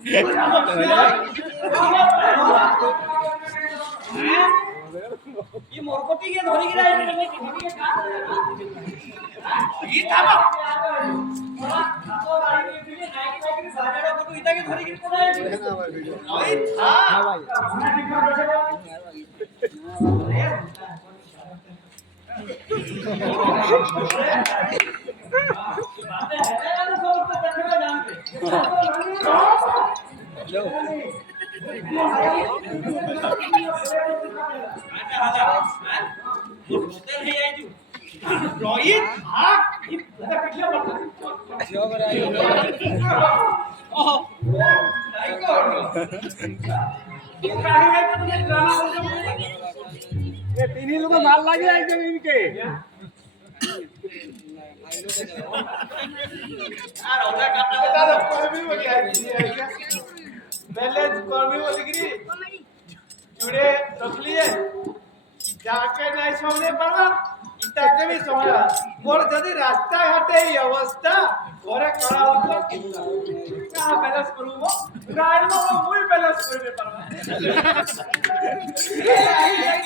ये मोरकोटी के धोरी गिरा है मैं टीवी के का ये था तो गाड़ी में भी नाइट के साजा को इता के धोरी गिरता है ओए था हां भाई बातें है यार सब तो देखने जानते लो होटल है ये जो रोहित हां ये पिछले बार जो करा ओह नहीं को ये काहे है तो तुझे ड्रामा बोल ये तीन ही लोग माल लागे एकदम इनके यार ओदा काटना बता दो कोई भी बोली है पहले कौन भी बोली गिरी जुड़े रख लिए जाके नहीं सामने पड़ा इतना के भी समझा बोल जदी रास्ता हटे ये अवस्था घरे खड़ा होतो का बैलेंस करू वो गाड़ी में मुई बैलेंस करबे परवा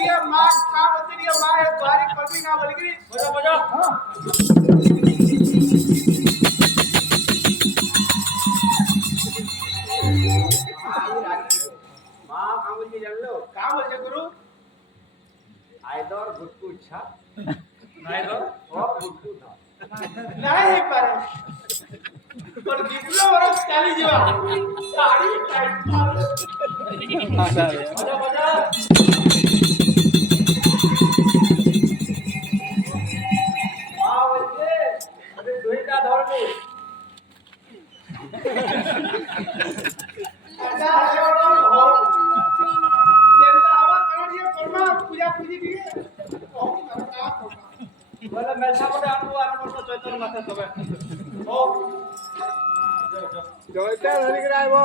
ये मां का होती है मां है बारी पड़ी ना बोली गिरी बजा बजा हां मां का बोल के जान लो का बोल के गुरु आइदर गुटकू इच्छा आइदर और गुटकू था नहीं पारे पर जितलो बरस चाली जीवा साड़ी टाइट बजा बजा आ बोलते अबे दुईटा धर ले अच्छा है और पूजा पूजी दिए बोले मेसा कोटे आनु आनु वर्ष चैतन्य माथे तबे ओ जयता धरि के आइबो